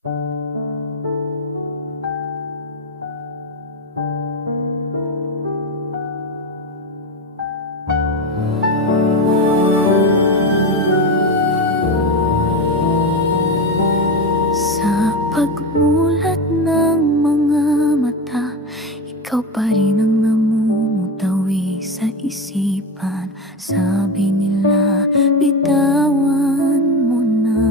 Sa pagmulat ng mga mata, ikaw pa rin ang namumutawi sa isipan. Sabi nila, bitawan mo na.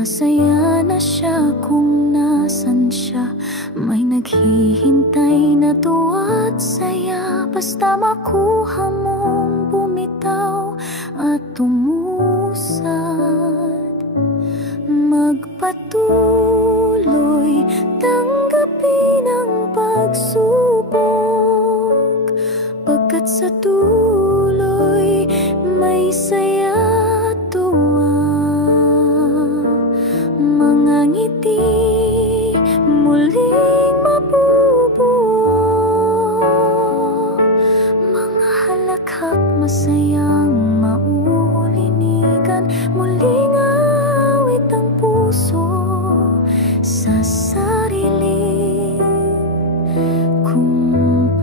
Masaya na siya kung nasan siya. May naghihintay na tuwa't saya. Basta makuha mong bumitaw at umusad. Magpatuloy, tanggapin ang pagsubok, pagkat sa tuloy may saya at tuwa. Mga ngiti muling mabubuo, mga halakhak masayang mauulinigan. Muling awit ang puso sa sariling kumpas.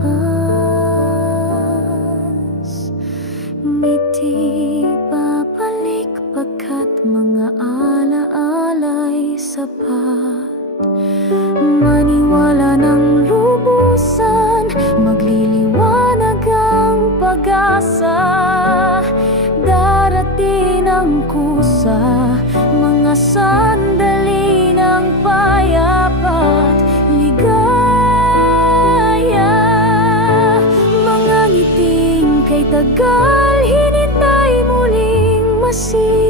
Ngiti babalik pagkat mga alaala'y sapat. Maniwala ng lubusan, magliliwanag ang pag-asa. Darating ang kusa, mga sandali ng payapa't ligaya. Mga ngiting kay tagal hinintay muling masira.